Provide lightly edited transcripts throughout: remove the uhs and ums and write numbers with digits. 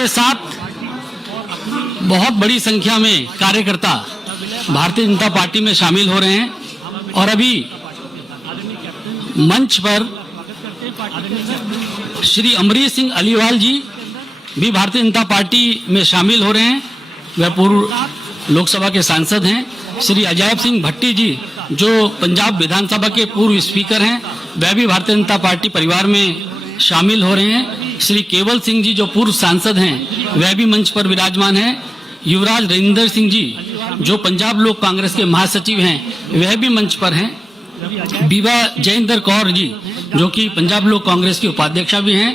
के साथ बहुत बड़ी संख्या में कार्यकर्ता भारतीय जनता पार्टी में शामिल हो रहे हैं और अभी मंच पर श्री अमरीश सिंह अलीवाल जी भी भारतीय जनता पार्टी में शामिल हो रहे हैं। वह पूर्व लोकसभा के सांसद हैं। श्री अजय सिंह भट्टी जी जो पंजाब विधानसभा के पूर्व स्पीकर हैं, वह भी भारतीय जनता पार्टी परिवार में शामिल हो रहे हैं। श्री केवल सिंह जी जो पूर्व सांसद हैं, वह भी मंच पर विराजमान हैं। युवराज रविंदर सिंह जी जो पंजाब लोक कांग्रेस के महासचिव हैं, वह भी मंच पर हैं। बीबा जयेंद्र कौर जी जो कि पंजाब लोक कांग्रेस की उपाध्यक्षा भी हैं,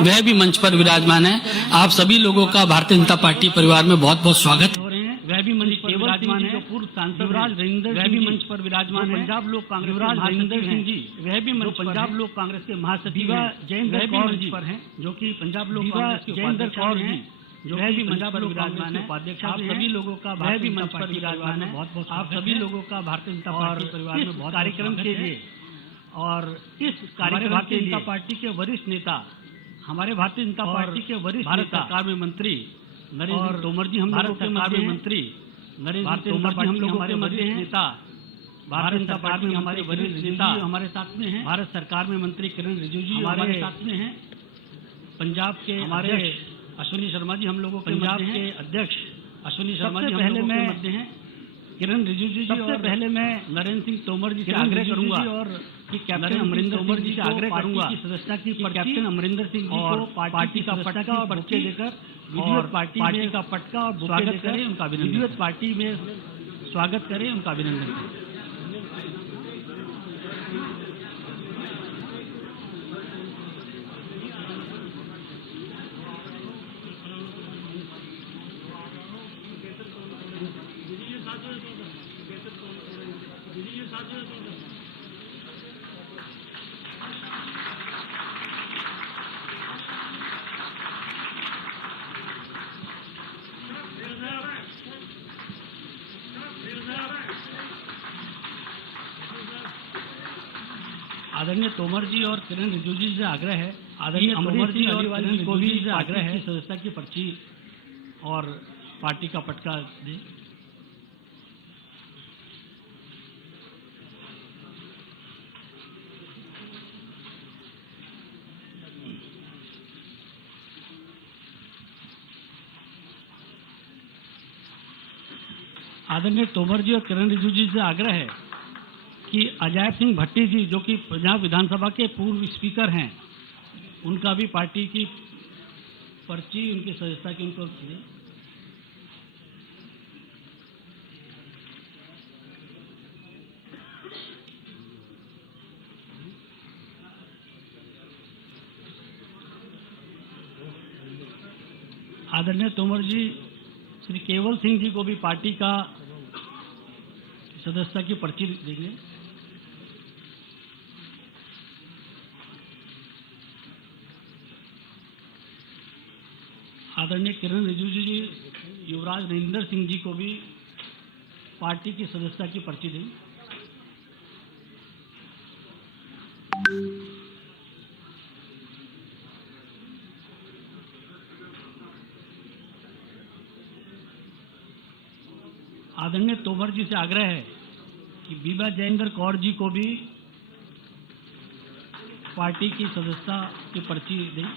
वह भी मंच पर विराजमान है। आप सभी लोगों का भारतीय जनता पार्टी परिवार में बहुत बहुत स्वागत। वह भी मंच पर विराजमान है। पूर्व सांसद युवराज रविंदर सिंह भी मंच पर विराजमान है। पंजाब लोक कांग्रेस युवराज रविंदर सिंह जी वह भी मंच पर पंजाब लोक कांग्रेस के महासचिव जयेंद्र कौर जी पर हैं, जो कि पंजाब लोक कांग्रेस के जयेंद्र कौर जी जो है भी मंच पर विराजमान है। आप सभी लोगों का वह भी मंच पर विराजमान है। बहुत आप सभी लोगों का भारतीय जनता पार्टी परिवार में बहुत कार्यक्रम के लिए और इस कार्यक्रम भारतीय जनता पार्टी के वरिष्ठ नेता, हमारे भारतीय जनता पार्टी के वरिष्ठ भारत सरकार में मंत्री नरेंद्र तोमर जी हम लोगों के मध्य हैं। मंत्री नरेंद्र तोमर जी हम लोगों के मध्य हैं। नेता भारतीय जनता पार्टी में हमारे वरिष्ठ नेता हमारे साथ में हैं। भारत सरकार में मंत्री किरण रिजिजू हमारे साथ में हैं। पंजाब के हमारे अश्विनी शर्मा जी हम लोगों के पंजाब के अध्यक्ष अश्विनी शर्मा जी हम लोगों के मध्य हैं। किरण रिजिजू जी और पहले मैं नरेंद्र सिंह तोमर जी से आग्रह करूंगा और कि कैप्टन अमरिंदर तोमर जी से आग्रह करूंगा की सदस्यता की कैप्टन अमरिंदर सिंह जी को पार्टी का पटका और बुके देकर विधिवत पार्टी का पटका और स्वागत करें, उनका विधिवत पार्टी में स्वागत करें, उनका अभिनंदन करें। आदरणीय तोमर जी और किरण रिजिजू जी से आग्रह है, आदरणीय तोमर जी और किरण रिजिजू जी से आग्रह है सदस्यता की पर्ची और पार्टी का पटका दें। आदरणीय तोमर जी और किरण रिजिजू जी से आग्रह है कि अजय सिंह भट्टी जी जो कि पंजाब विधानसभा के पूर्व स्पीकर हैं, उनका भी पार्टी की पर्ची उनकी सदस्यता की उनको दें। आदरणीय तोमर जी श्री केवल सिंह जी को भी पार्टी का सदस्यता की पर्ची देंगे। आदरणीय किरण रिजिजू जी युवराज रविंदर सिंह जी को भी पार्टी की सदस्यता की पर्ची दें। आदरणीय तोमर जी से आग्रह है कि बीबा जयेंद्र कौर जी को भी पार्टी की सदस्यता की पर्ची दें।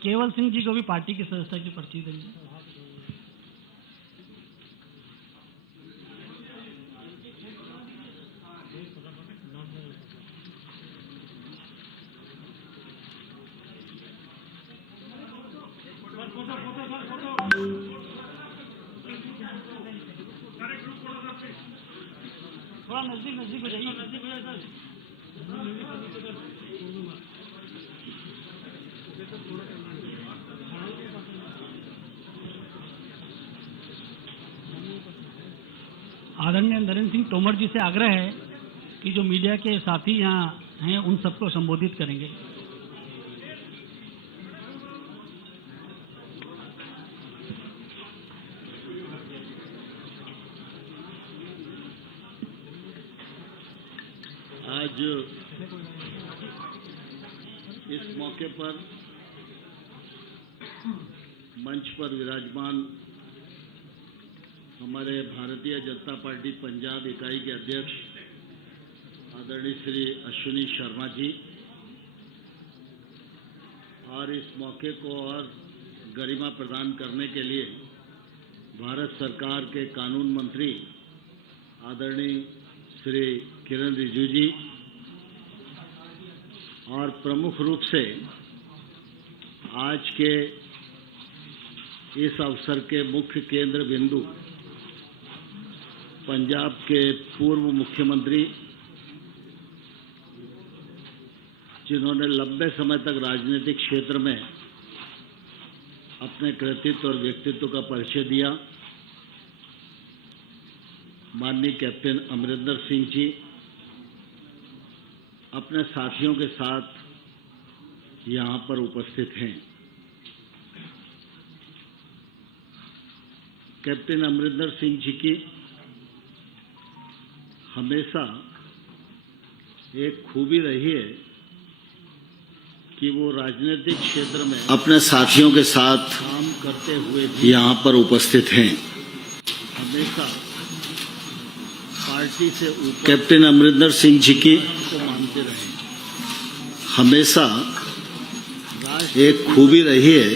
केवल सिंह जी को भी पार्टी की सदस्यता की पर्ची देंगे। थोड़ा नजदीक हो जाइए, नजदीक हो जाए सर। आदरणीय नरेंद्र सिंह तोमर जी से आग्रह है कि जो मीडिया के साथी यहाँ हैं उन सबको संबोधित करेंगे। आज इस मौके पर मंच पर विराजमान हमारे भारतीय जनता पार्टी पंजाब इकाई के अध्यक्ष आदरणीय श्री अश्विनी शर्मा जी और इस मौके को और गरिमा प्रदान करने के लिए भारत सरकार के कानून मंत्री आदरणीय श्री किरण रिजिजू जी और प्रमुख रूप से आज के इस अवसर के मुख्य केंद्र बिंदु पंजाब के पूर्व मुख्यमंत्री जिन्होंने लंबे समय तक राजनीतिक क्षेत्र में अपने कृतित्व और व्यक्तित्व का परिचय दिया, माननीय कैप्टन अमरिंदर सिंह जी अपने साथियों के साथ यहाँ पर उपस्थित हैं। कैप्टन अमरिंदर सिंह जी की हमेशा एक खूबी रही है कि वो राजनीतिक क्षेत्र में अपने साथियों के साथ काम करते हुए भी यहाँ पर उपस्थित हैं। हमेशा पार्टी से ऊपर कैप्टन अमरिंदर सिंह जी की को मानते रहे। हमेशा एक खूबी रही है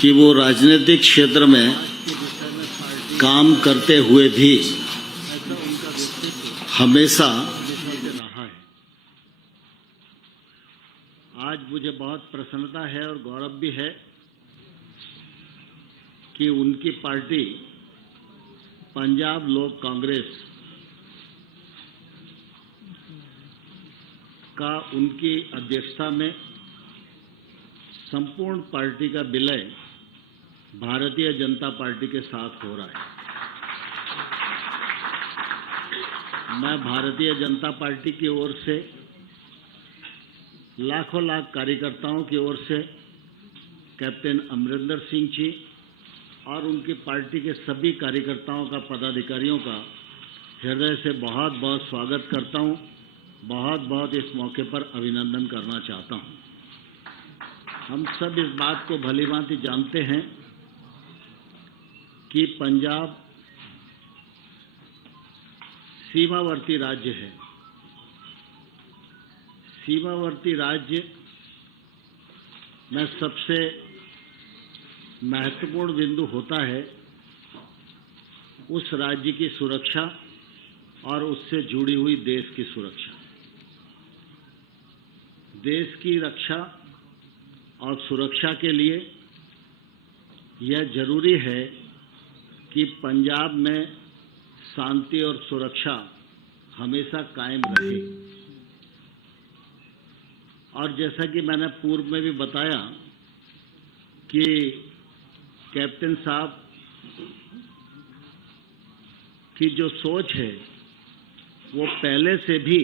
कि वो राजनीतिक क्षेत्र में काम करते हुए भी हमेशा रहा है। आज मुझे बहुत प्रसन्नता है और गौरव भी है कि उनकी पार्टी पंजाब लोक कांग्रेस का उनकी अध्यक्षता में संपूर्ण पार्टी का विलय भारतीय जनता पार्टी के साथ हो रहा है। मैं भारतीय जनता पार्टी की ओर से लाखों लाख कार्यकर्ताओं की ओर से कैप्टन अमरिंदर सिंह जी और उनकी पार्टी के सभी कार्यकर्ताओं का, पदाधिकारियों का हृदय से बहुत बहुत स्वागत करता हूं। बहुत बहुत इस मौके पर अभिनंदन करना चाहता हूं। हम सब इस बात को भलीभांति जानते हैं कि पंजाब सीमावर्ती राज्य है। सीमावर्ती राज्य में सबसे महत्वपूर्ण बिंदु होता है उस राज्य की सुरक्षा और उससे जुड़ी हुई देश की सुरक्षा। देश की रक्षा और सुरक्षा के लिए यह जरूरी है कि पंजाब में शांति और सुरक्षा हमेशा कायम रहे। और जैसा कि मैंने पूर्व में भी बताया कि कैप्टन साहब की जो सोच है वो पहले से भी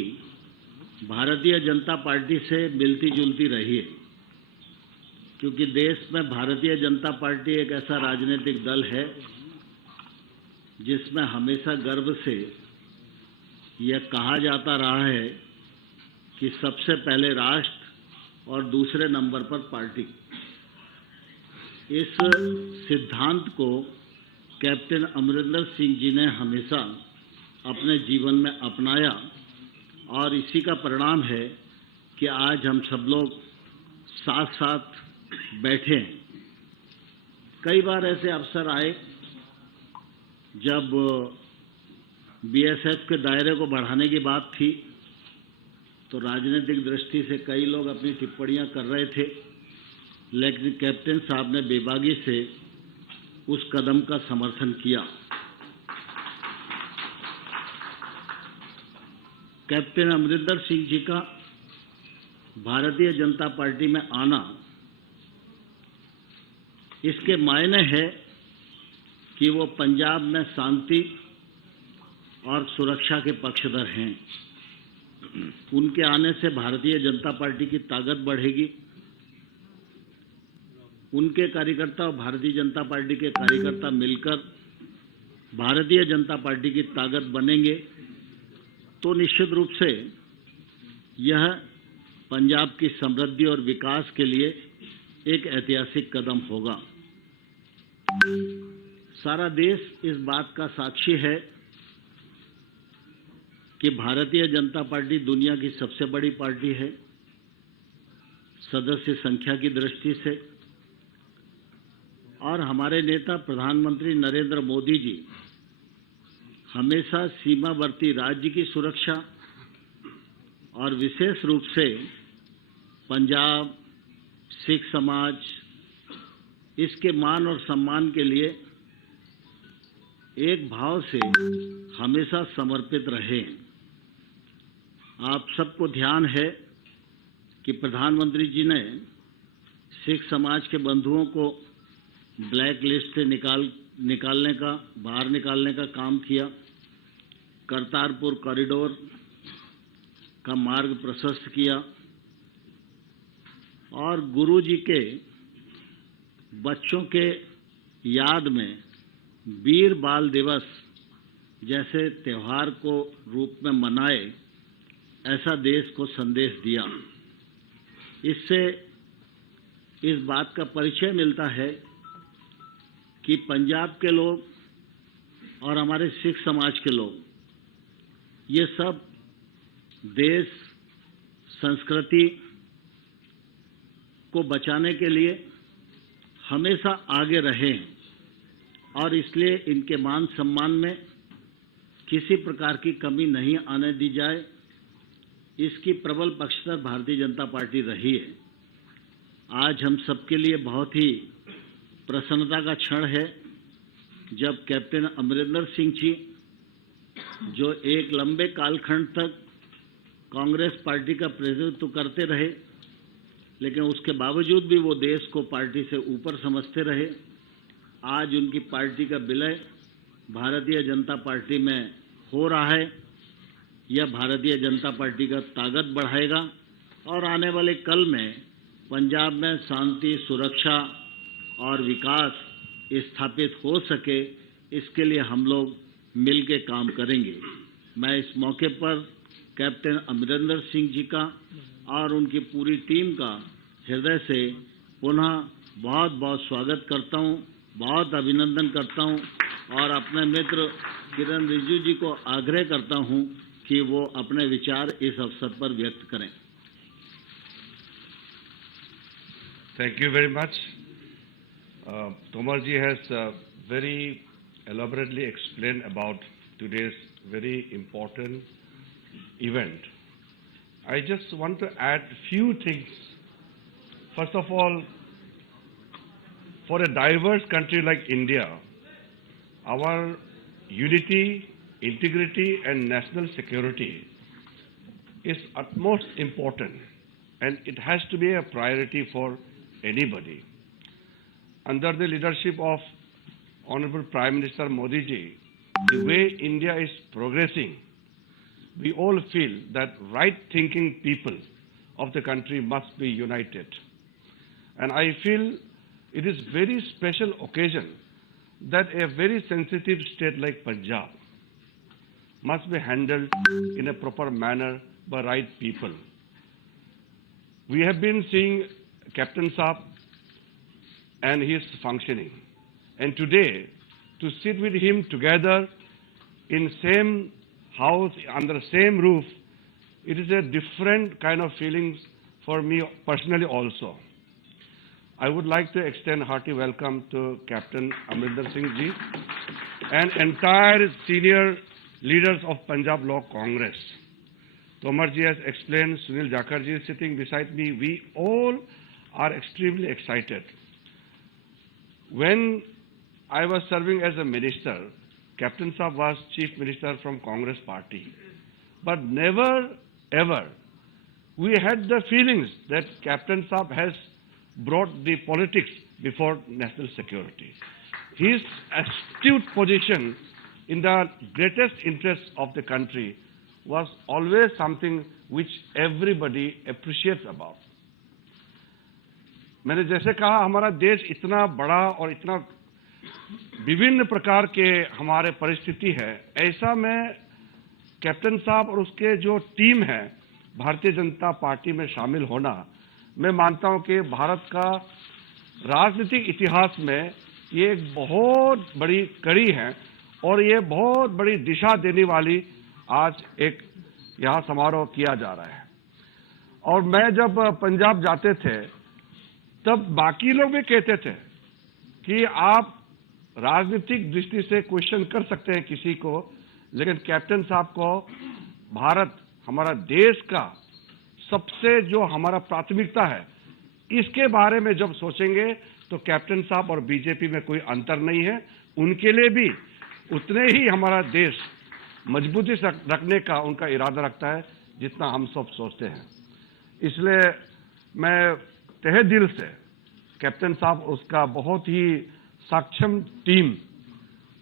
भारतीय जनता पार्टी से मिलती जुलती रही है, क्योंकि देश में भारतीय जनता पार्टी एक ऐसा राजनीतिक दल है जिसमें हमेशा गर्व से यह कहा जाता रहा है कि सबसे पहले राष्ट्र और दूसरे नंबर पर पार्टी। इस सिद्धांत को कैप्टन अमरिंदर सिंह जी ने हमेशा अपने जीवन में अपनाया और इसी का परिणाम है कि आज हम सब लोग साथ साथ बैठे हैं। कई बार ऐसे अवसर आए जब बीएसएफ के दायरे को बढ़ाने की बात थी तो राजनीतिक दृष्टि से कई लोग अपनी टिप्पणियां कर रहे थे, लेकिन कैप्टन साहब ने बेबागी से उस कदम का समर्थन किया। कैप्टन अमरिंदर सिंह जी का भारतीय जनता पार्टी में आना, इसके मायने है कि वो पंजाब में शांति और सुरक्षा के पक्षधर हैं। उनके आने से भारतीय जनता पार्टी की ताकत बढ़ेगी। उनके कार्यकर्ता और भारतीय जनता पार्टी के कार्यकर्ता मिलकर भारतीय जनता पार्टी की ताकत बनेंगे तो निश्चित रूप से यह पंजाब की समृद्धि और विकास के लिए एक ऐतिहासिक कदम होगा। सारा देश इस बात का साक्षी है कि भारतीय जनता पार्टी दुनिया की सबसे बड़ी पार्टी है सदस्य संख्या की दृष्टि से, और हमारे नेता प्रधानमंत्री नरेंद्र मोदी जी हमेशा सीमावर्ती राज्य की सुरक्षा और विशेष रूप से पंजाब सिख समाज, इसके मान और सम्मान के लिए एक भाव से हमेशा समर्पित रहे। आप सबको ध्यान है कि प्रधानमंत्री जी ने सिख समाज के बंधुओं को ब्लैक लिस्ट से बाहर निकालने का काम किया। करतारपुर कॉरिडोर का मार्ग प्रशस्त किया और गुरु जी के बच्चों के याद में वीर बाल दिवस जैसे त्योहार को रूप में मनाए, ऐसा देश को संदेश दिया। इससे इस बात का परिचय मिलता है कि पंजाब के लोग और हमारे सिख समाज के लोग ये सब देश संस्कृति को बचाने के लिए हमेशा आगे रहे और इसलिए इनके मान सम्मान में किसी प्रकार की कमी नहीं आने दी जाए, इसकी प्रबल पक्षधर भारतीय जनता पार्टी रही है। आज हम सबके लिए बहुत ही प्रसन्नता का क्षण है जब कैप्टन अमरिंदर सिंह जी, जो एक लंबे कालखंड तक कांग्रेस पार्टी का प्रतिनिधित्व करते रहे, लेकिन उसके बावजूद भी वो देश को पार्टी से ऊपर समझते रहे, आज उनकी पार्टी का विलय भारतीय जनता पार्टी में हो रहा है। यह भारतीय जनता पार्टी का ताकत बढ़ाएगा और आने वाले कल में पंजाब में शांति, सुरक्षा और विकास स्थापित हो सके, इसके लिए हम लोग मिलकर काम करेंगे। मैं इस मौके पर कैप्टन अमरिंदर सिंह जी का और उनकी पूरी टीम का हृदय से पुनः बहुत बहुत स्वागत करता हूं, बहुत अभिनंदन करता हूं और अपने मित्र किरण रिजिजू जी को आग्रह करता हूं कि वो अपने विचार इस अवसर पर व्यक्त करें। Thank you very much. Tomar ji has very elaborately explained about today's very important event. I just want to add few things. First of all, for a diverse country like India, our unity, integrity and national security is utmost important, and it has to be a priority for anybody. Under the leadership of Honorable Prime Minister Modi ji, the way India is progressing, we all feel that right-thinking people of the country must be united. And I feel it is very special occasion that a very sensitive state like Punjab must be handled in a proper manner by right people. We have been seeing Captain Saab and his functioning. And today, to sit with him together in same house, under same roof, it is a different kind of feelings for me personally also. I would like to extend hearty welcome to Captain Amrinder Singh ji and entire senior leaders of Punjab Law Congress. Tomar ji has explained, Sunil Jakar ji is sitting beside me. We all are extremely excited. When I was serving as a minister, Captain Saab was Chief Minister from Congress Party. But never ever we had the feelings that Captain Saab has brought the politics before national security. his astute position in the greatest interest of the country was always something which everybody appreciates about. मैंने जैसे कहा, हमारा देश इतना बड़ा और इतना विभिन्न प्रकार के हमारे परिस्थिति है, ऐसा में कैप्टन साहब और उसके जो टीम है भारतीय जनता पार्टी में शामिल होना, मैं मानता हूं कि भारत का राजनीतिक इतिहास में ये एक बहुत बड़ी कड़ी है और ये बहुत बड़ी दिशा देने वाली आज एक यहाँ समारोह किया जा रहा है। और मैं जब पंजाब जाते थे तब बाकी लोग भी कहते थे कि आप राजनीतिक दृष्टि से क्वेश्चन कर सकते हैं किसी को, लेकिन कैप्टन साहब को भारत, हमारा देश का सबसे जो हमारा प्राथमिकता है, इसके बारे में जब सोचेंगे तो कैप्टन साहब और बीजेपी में कोई अंतर नहीं है। उनके लिए भी उतने ही हमारा देश मजबूती से रखने का उनका इरादा रखता है जितना हम सब सोचते हैं। इसलिए मैं तहे दिल से कैप्टन साहब, उसका बहुत ही सक्षम टीम,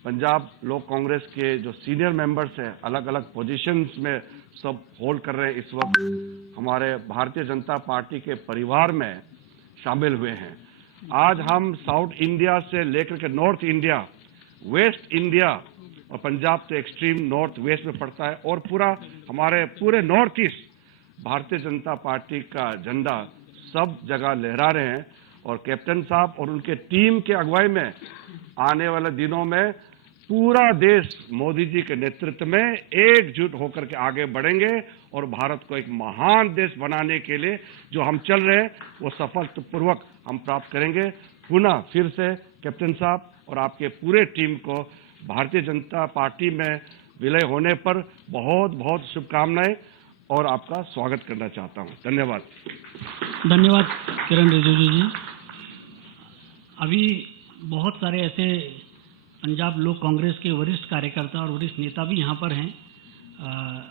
पंजाब लोक कांग्रेस के जो सीनियर मेंबर्स हैं, अलग अलग पोजीशंस में सब होल्ड कर रहे हैं, इस वक्त हमारे भारतीय जनता पार्टी के परिवार में शामिल हुए हैं। आज हम साउथ इंडिया से लेकर के नॉर्थ इंडिया, वेस्ट इंडिया और पंजाब तो एक्सट्रीम नॉर्थ वेस्ट में पड़ता है, और हमारे पूरे north east Bharatiya Janata party का झंडा सब जगह लहरा रहे हैं। और कैप्टन साहब और उनके टीम के अगुवाई में आने वाले दिनों में पूरा देश मोदी जी के नेतृत्व में एकजुट होकर के आगे बढ़ेंगे और भारत को एक महान देश बनाने के लिए जो हम चल रहे हैं वो सफलतापूर्वक हम प्राप्त करेंगे। पुनः फिर से कैप्टन साहब और आपके पूरे टीम को भारतीय जनता पार्टी में विलय होने पर बहुत बहुत शुभकामनाएं और आपका स्वागत करना चाहता हूं। धन्यवाद। धन्यवाद किरण रिजिजू जी। अभी बहुत सारे ऐसे पंजाब लोक कांग्रेस के वरिष्ठ कार्यकर्ता और वरिष्ठ नेता भी यहाँ पर हैं।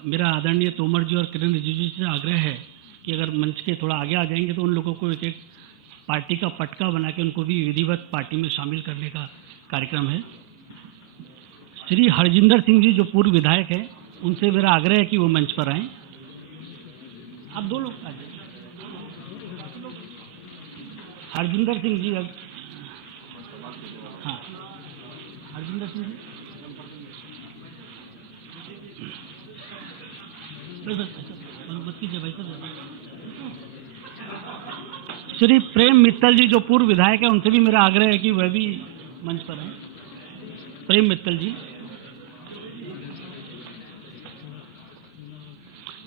मेरा आदरणीय तोमर जी और किरण रिजिजू से आग्रह है कि अगर मंच के थोड़ा आगे आ जाएंगे तो उन लोगों को एक एक पार्टी का पटका बना के उनको भी विधिवत पार्टी में शामिल करने का कार्यक्रम है। श्री हरजिंदर सिंह जी जो पूर्व विधायक है, उनसे मेरा आग्रह है कि वो मंच पर आएं। आप दो लोग आ जाइए। हरजिंदर सिंह जी, हाँ, हरजिंदर सिंह जी, मत कीजिए भाई साहब। श्री प्रेम मित्तल जी जो पूर्व विधायक है, उनसे भी मेरा आग्रह है कि वह भी मंच पर हैं। प्रेम मित्तल जी।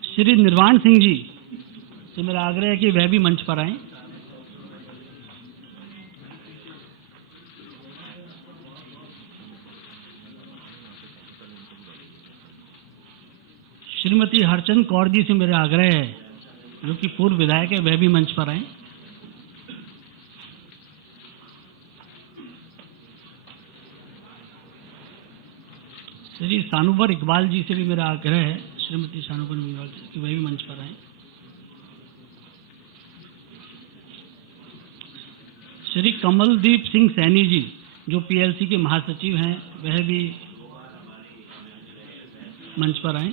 श्री निर्वाण सिंह जी से मेरा आग्रह है कि वह भी मंच पर आएं। श्रीमती हरचंद कौर जी से मेरा आग्रह है, जो कि पूर्व विधायक है, वह भी मंच पर आएं। श्री सानुवर इकबाल जी से भी मेरा आग्रह है, श्रीमती सानुवर इकबाल जी कि वह भी मंच पर आएं। श्री कमलदीप सिंह सैनी जी जो पीएलसी के महासचिव हैं, वह भी मंच पर आएं।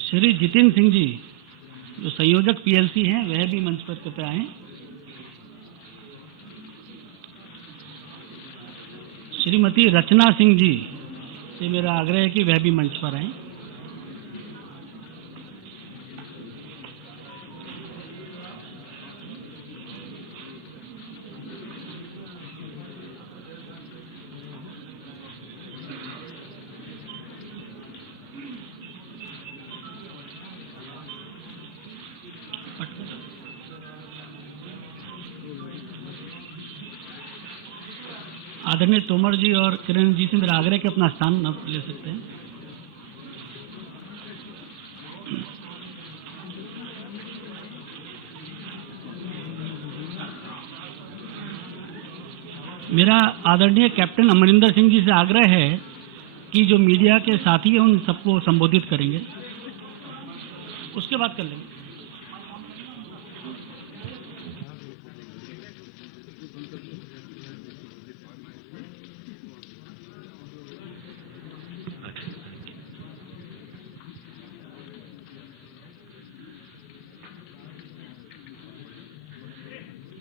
श्री जितिन सिंह जी जो संयोजक पीएलसी हैं, वह भी मंच पर कृपया आएं। श्रीमती रचना सिंह जी से मेरा आग्रह है कि वह भी मंच पर आएं। आदरणीय तोमर जी और किरण जी से मेरा आग्रह कि अपना स्थान ले सकते हैं। मेरा आदरणीय कैप्टन अमरिंदर सिंह जी से आग्रह है कि जो मीडिया के साथी हैं उन सबको संबोधित करेंगे, उसके बाद कर लेंगे।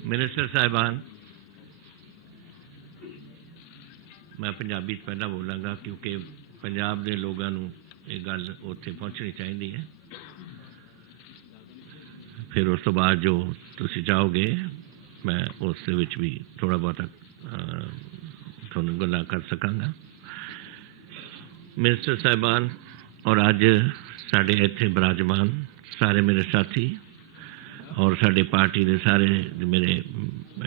मिनिस्टर साहिबान, मैं पंजाबी पहला बोलांगा क्योंकि पंजाब के लोगों को ये गल उत्थे पहुँचनी चाहिए है। फिर उस तो बाद जो तुसी चाहोगे मैं उस विच भी थोड़ा बहुत तुहानूं गल्लां कर सकांगा। मिनिस्टर साहिबान और अज साडे इत्थे विराजमान सारे मेरे साथी और साडे पार्टी के सारे मेरे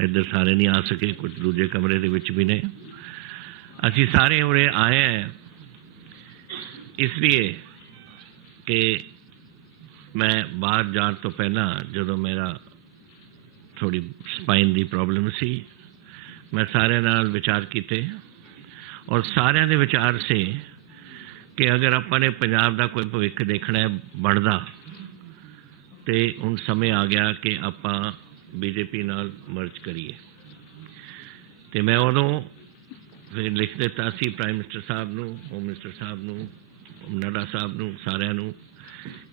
इधर सारे नहीं आ सके, कुछ दूजे कमरे दे विच भी ने। असी सारे उरे आए हैं इसलिए कि मैं बाहर जाने तो पहला जो मेरा थोड़ी स्पाइन की प्रॉब्लम सी, मैं सारे नाल विचार किए और सारे दे विचार से कि अगर अपने पंजाब का कोई भविख देखना है बनता तो हुण समय आ गया कि आपां बीजेपी नाल मर्ज करिए। तो मैं उदों फिर लिख दिता सी प्राइम मिनिस्टर साहब नूं, होम मिनिस्टर साहब नूं, नड्डा साहब नूं, सारिआं नूं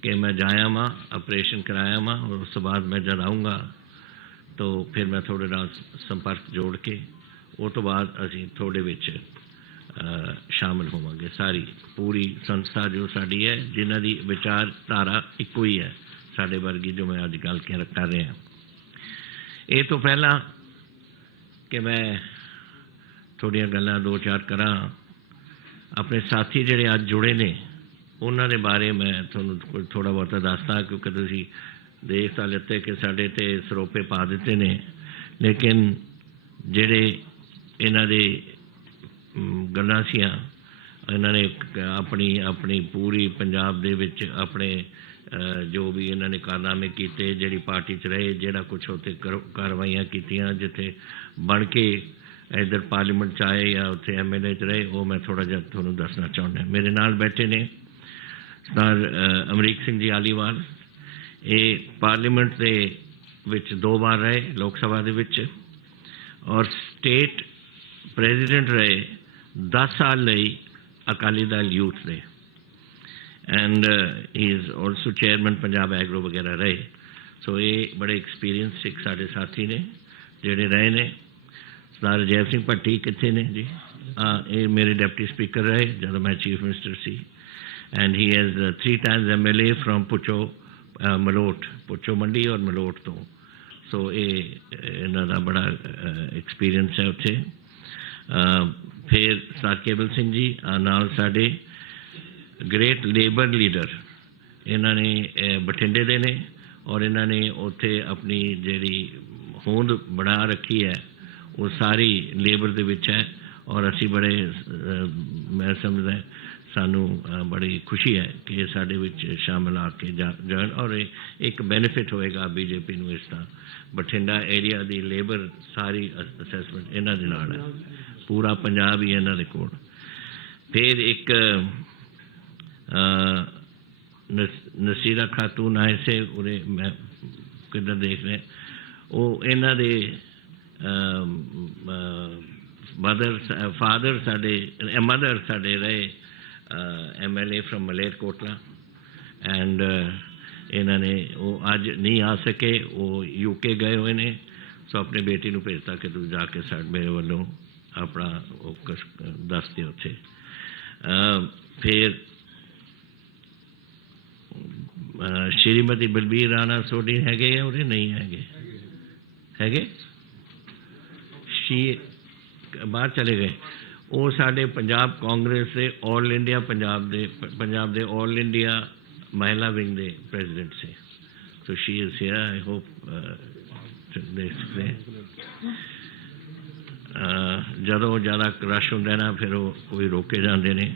कि मैं जाया वां, ऑपरेशन कराया वां और उस बाद मैं जब आऊँगा तो फिर मैं थोड़े नाल संपर्क जोड़ के उस तो बाद असीं थोड़े विच शामिल होवांगे। सारी पूरी संस्था जो साड़ी है जिन्हां दी विचारधारा इक्को ही है साडे वर्गी जो मैं अज गल कर रहे हैं। ये तो पहला कि मैं थोड़ियां गल्लां दो चार करा अपने साथी जिहड़े अज जुड़े ने उन्हां दे बारे मैं तुहानूं थोड़ा बहुत दसदा क्योंकि तुसीं देख तां लिते कि साडे ते सरोपे पा दिते ने, लेकिन जिहड़े इन्हां दे गल्लां सीआं इन्हां ने अपनी अपनी पूरी पंजाब दे विच अपने जो भी इन्होंने कारनामे किए, जिहड़ी पार्टी च रहे, जिहड़ा कुछ उत्थे कार्रवाइयां कीतियां, जिथे बन के इधर पार्लीमेंट च आए या उत्थे MLA च रहे, वो मैं थोड़ा जिहा तुहानूं दसना चाहुंदा। मेरे नाल बैठे ने सरदार अमरीक सिंह जी आलीवाल, ये पार्लीमेंट दे विच 2 बार रहे लोक सभा दे विच और स्टेट प्रेजिडेंट रहे 10 साल लई Akali Dal youth they and he is also chairman Punjab agro वगैरह रहे। सो ये बड़े एक्सपीरियंस सिख साढ़े साथी ने जोड़े रहे ने। सरदार अजय सिंह भट्टी कितने ने जी? ये मेरे डिप्टी स्पीकर रहे जब मैं chief minister see and he has 3 times MLA from पुचो मलोट, पुचो मंडी और मलोट तो। सो ये इन्हां दा बड़ा एक्सपीरियंस है उत्थे। फिर सरदार केबल सिंह जी नाल साडे ग्रेट लेबर लीडर, इन्होंने बठिंडे दे ने और इन्होंने उत्थे अपनी जिहड़ी होंद बना रखी है वो सारी लेबर दे विच है और असी बड़े मैं समझदा सानू बड़ी खुशी है कि साडे विच शामिल आके जान और एक बेनिफिट होएगा बीजेपी नूं। इस तरह बठिंडा एरिया दी लेबर सारी असैसमेंट इन्हां दे नाल है, पूरा पंजाब ही इन्हां दे कोल। फिर एक नसीरा खातून आए से उरे मैं किधर देख रहे वो इन्हां दे मदर साडे रहे MLA फ्रॉम मलेरकोटला एंड इन्होंने वो अज नहीं आ सके, वो UK गए हुए ने। सो अपनी बेटी नूं भेजता कि तू जाके साड मेरे वालों अपना दस दे उत्थे। फिर श्रीमती बलबीर राणा सोडी हैगे या उरे नहीं हैगे? हैगे शी बाहर चले गए। वो साडे Punjab Congress they all India Punjab they all India महिला विंग दे प्रेजिडेंट से। So she is here, I hope देख सकते हैं। जदों ज़्यादा रश होंदा ना फिर वो कोई रोके जाते ने।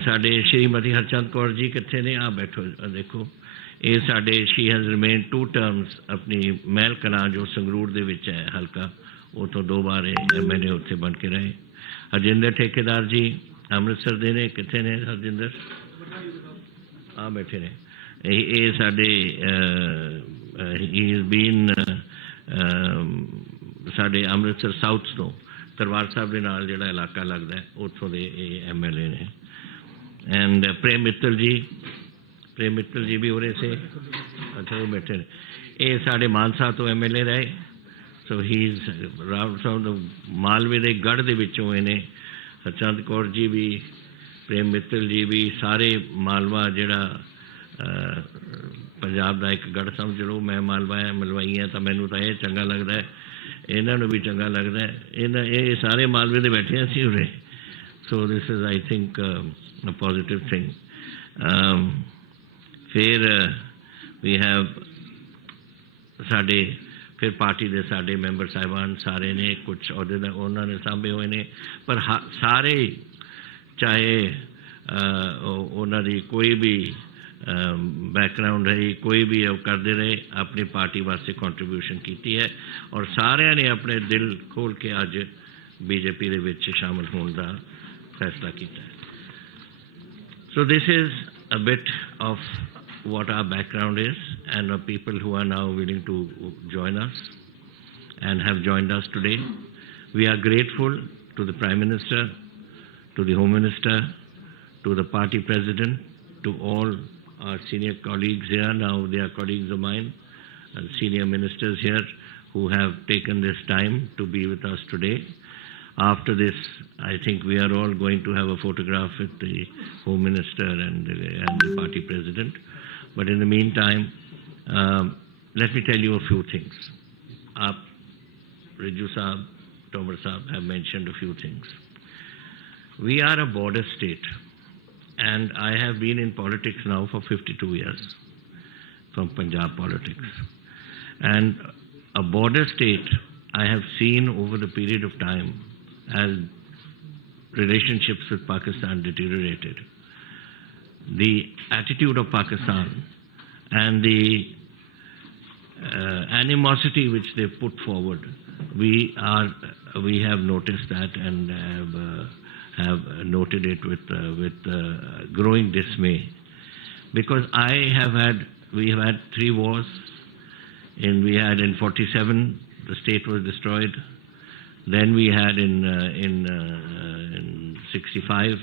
साडे श्रीमती हरचंद कौर जी कितने ने? आ बैठो देखो, ये साडे शी हैज़ रिमेन 2 terms अपनी महल कलां जो संगरूर दे विच है हल्का, वो तो 2 बार MLA उत्थे बन के रहे। हरजिंदर ठेकेदार जी अमृतसर दे ने, कितने ने हरजिंदर? आ बैठे ने। ये साडे ही इज़ बीन साडे अमृतसर साउथ तो दरबार साहब के नाल जिहड़ा इलाका लगता है उत्थों दे MLA ने। एंड प्रेम प्रेम मित्तल जी भी हो रहे थे, अच्छा वो बैठे ने, ये साढ़े मानसा तो MLA रहे, सो ही मालवे के गढ़ के विचों इन्हें हरचंद कौर जी भी, प्रेम मित्तल जी भी, सारे मालवा जिहड़ा पंजाब का एक गढ़ समझ लो, मैं मलवाई हाँ, तो मैनू तो यह चंगा लगता है, इन्होंने भी चंगा लगता है, ये सारे मालवे के बैठे हैं सी उरे, so this is I think a positive thing. फिर we have साढ़े फिर पार्टी के साढ़े मैंबर साहिबान सारे ने कुछ अहदे उन्होंने सांभे हुए ने, पर सारे चाहे उन्होंने कोई भी बैकग्राउंड रही, कोई भी करते रहे, अपनी पार्टी वास्ते कंट्रीब्यूशन की है, और सारे ने अपने दिल खोल के अज BJP दे विच शामिल होने का फैसला किया है. So this is a bit of what our background is, and the people who are now willing to join us and have joined us today. We are grateful to the Prime Minister, to the Home Minister, to the party president, to all our senior colleagues here. Now they are colleagues of mine, and senior ministers here who have taken this time to be with us today. After this, I think we are all going to have a photograph with the Home Minister and the party president. But in the meantime, let me tell you a few things. Riju Saab, Tomar Saab have mentioned a few things. We are a border state, and I have been in politics now for 52 years, from Punjab politics. And a border state, I have seen over the period of time as relationships with Pakistan deteriorated. The attitude of Pakistan and the animosity which they put forward, we have noticed that and have noted it with growing dismay, because we have had 3 wars. We had in 47, the state was destroyed. Then we had in 65,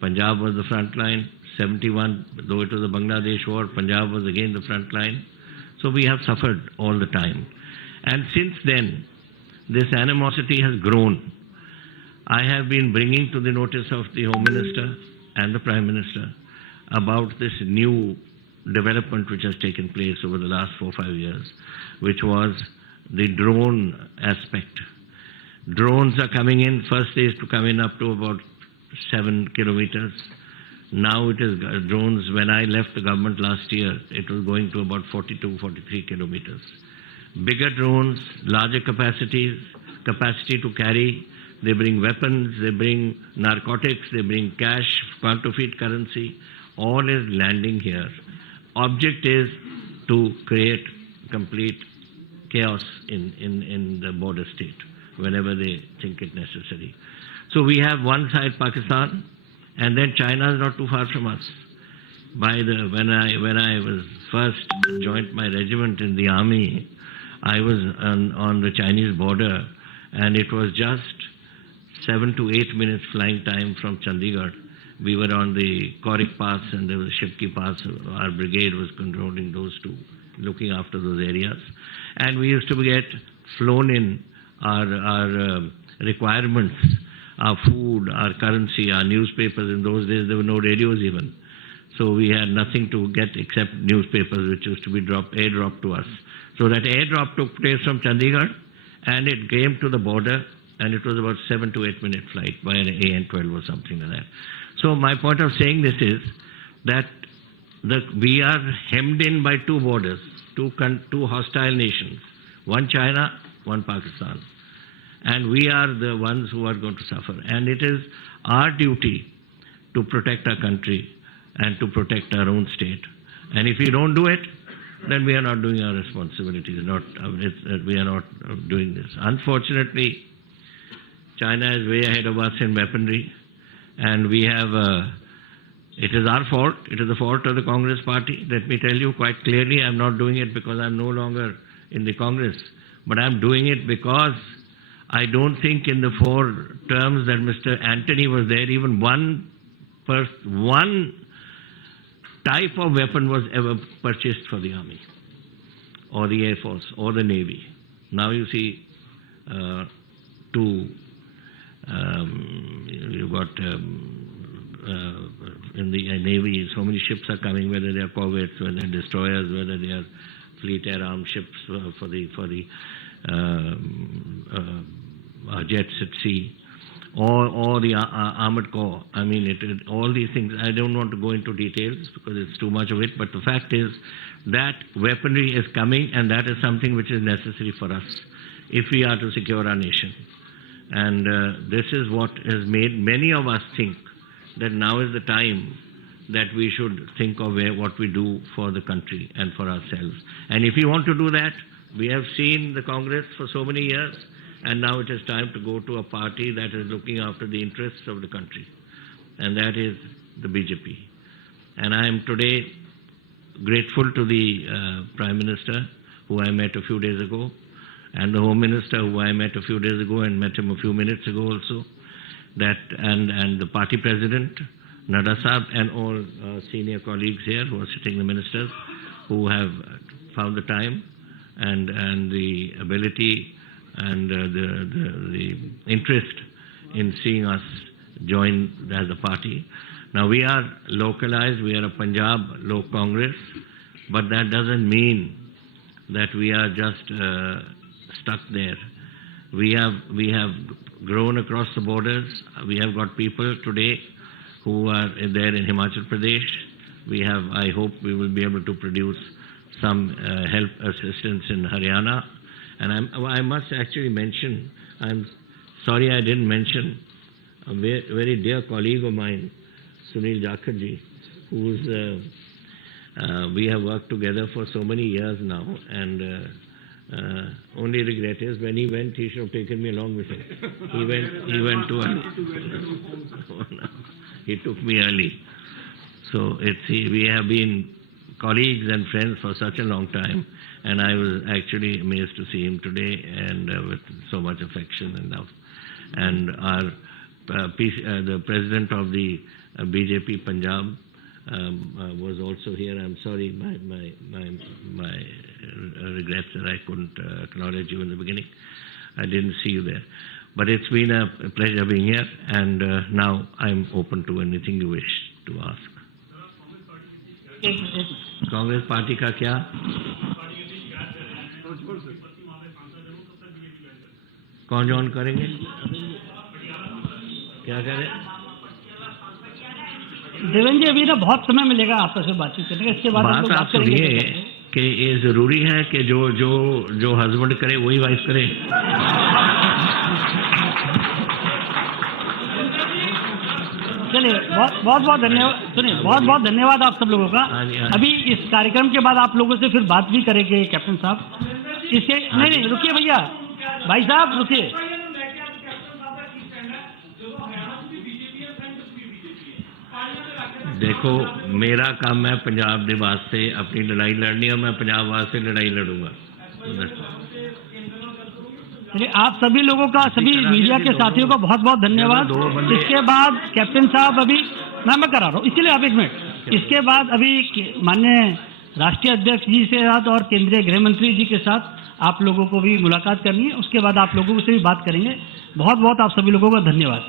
Punjab was the front line. 71, though it was a Bangladesh war, Punjab was again the front line. So we have suffered all the time. And since then, this animosity has grown. I have been bringing to the notice of the Home Minister and the Prime Minister about this new development which has taken place over the last 4 or 5 years, which was the drone aspect. Drones are coming in. First they used to come in up to about 7 kilometers. Now it is drones. When I left the government last year, it was going to about 42, 43 kilometers. Bigger drones, larger capacity to carry. They bring weapons, they bring narcotics, they bring cash, counterfeit currency. All is landing here. Object is to create complete chaos in the border state whenever they think it necessary. So we have one side Pakistan, and then China is not too far from us. When I was first joined my regiment in the army, I was on the Chinese border, and it was just 7 to 8 minutes flying time from Chandigarh. We were on the Korik Pass and there was Shipki Pass. Our brigade was controlling those two, looking after those areas. And we used to get flown in our requirements, our food, our currency, our newspapers. In those days, there were no radios even. So we had nothing to get except newspapers, which used to be airdropped to us. So that airdrop took place from Chandigarh, and it came to the border, and it was about 7 to 8 minute flight by an AN-12 or something like that. So my point of saying this is that we are hemmed in by 2 borders, two hostile nations, one China, one Pakistan. And we are the ones who are going to suffer. And it is our duty to protect our country and to protect our own state. And if we don't do it, then we are not doing our responsibilities. We are not doing this. Unfortunately, China is way ahead of us in weaponry, and we have, it is our fault, it is the fault of the Congress party. Let me tell you quite clearly, I'm not doing it because I'm no longer in the Congress, but I'm doing it because I don't think in the 4 terms that Mr. Anthony was there, even one type of weapon was ever purchased for the army or the Air Force or the Navy. Now you see you've got in the Navy, so many ships are coming, whether they are corvettes, whether they are destroyers, whether they are fleet air armed ships for the jets at sea, or the armored corps. I mean, all these things, I don't want to go into details because it's too much of it, but the fact is that weaponry is coming, and that is something which is necessary for us if we are to secure our nation. And this is what has made many of us think that now is the time that we should think of what we do for the country and for ourselves. And if we want to do that, we have seen the Congress for so many years, and now it is time to go to a party that is looking after the interests of the country, and that is the BJP. And I am today grateful to the Prime Minister, who I met a few days ago, and the Home Minister, who I met a few days ago and met him a few minutes ago also, and the party president, Nadda Sahab, and all senior colleagues here who are sitting, the ministers, who have found the time and the ability and the interest in seeing us join as a party. Now we are localized, we are a Punjab Lok Congress, but that doesn't mean that we are just stuck there. We have grown across the borders. We have got people today who are there in Himachal Pradesh. We have, I hope we will be able to produce some help assistance in Haryana. And I must actually mention, I'm sorry I didn't mention a very dear colleague of mine, Sunil Jakharji, who's we have worked together for so many years now, and only regret is when he went, he should have taken me along with him. He went too early. He took me early. So we have been colleagues and friends for such a long time, and I was actually amazed to see him today, and with so much affection and love. And our the president of the BJP Punjab was also here. I'm sorry, my regrets that I couldn't acknowledge you in the beginning. I didn't see you there. But it's been a pleasure being here, and now I'm open to anything you wish to ask. Congress party का क्या? कौन join करेंगे? क्या करें? देवेंद्र जी, अभी ना बहुत समय मिलेगा आपस में बातचीत करने का, इसके बाद बात आप सुनिए कि ये जरूरी है कि जो हस्बैंड करे वही वाइफ करे। चलिए, बहुत धन्यवाद। सुनिए, बहुत धन्यवाद आप सब लोगों का। अभी इस कार्यक्रम के बाद आप लोगों से फिर बात भी करेंगे कैप्टन साहब। इसके नहीं रुकिए भैया, भाई साहब रुकिए। देखो, मेरा काम है पंजाब के वास्ते अपनी लड़ाई लड़नी, और मैं पंजाब वास्ते लड़ाई लड़ूंगा। आप सभी लोगों का, सभी मीडिया के साथियों का बहुत बहुत धन्यवाद। इसके बाद कैप्टन साहब, अभी मैं करा रहा हूँ, इसके लिए आप एक मिनट। इसके बाद अभी माननीय राष्ट्रीय अध्यक्ष जी से साथ और केंद्रीय गृह मंत्री जी के साथ आप लोगों को भी मुलाकात करनी है। उसके बाद आप लोगों से भी बात करेंगे। बहुत बहुत आप सभी लोगों का धन्यवाद।